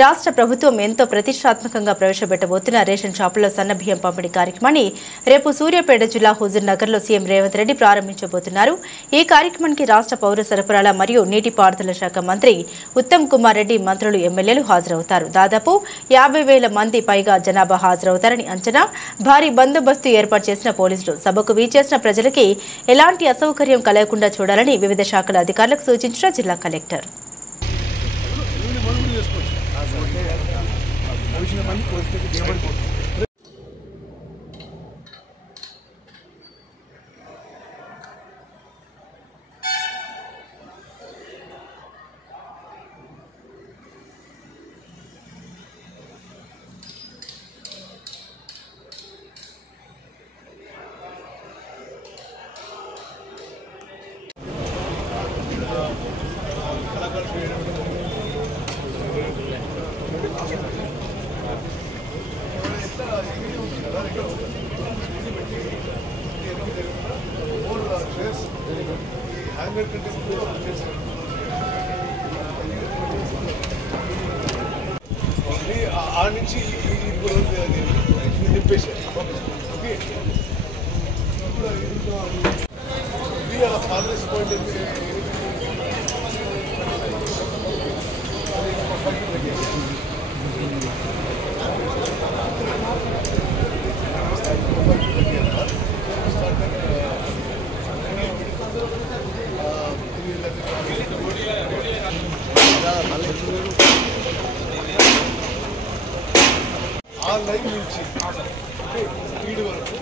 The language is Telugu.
రాష్ట్ర ప్రభుత్వం ఎంతో ప్రతిష్టాత్మకంగా ప్రవేశపెట్టబోతున్న రేషన్ షాపుల్లో సన్నబియ్యం పంపిణీ కార్యక్రమాన్ని రేపు సూర్యాపేట జిల్లా హుజూర్నగర్లో సీఎం రేవంత్ రెడ్డి ప్రారంభించబోతున్నారు. ఈ కార్యక్రమానికి రాష్ట్ర పౌర సరఫరాల మరియు నీటిపారుదల శాఖ మంత్రి ఉత్తమ్ కుమార్ రెడ్డి, మంత్రులు, ఎమ్మెల్యేలు హాజరవుతారు. దాదాపు 50,000 మంది పైగా జనాభా హాజరవుతారని అంచనా. భారీ బందోబస్తు ఏర్పాటు చేసిన పోలీసులు సభకు వీచేసిన ప్రజలకి ఎలాంటి అసౌకర్యం కలగకుండా చూడాలని వివిధ శాఖల అధికారులకు సూచించిన జిల్లా కలెక్టర్. నుంచి చెప్పేసి ఓకే ఫాదర్స్ పాయింట్ ఆ లైన్ నుంచి వీడి వరకు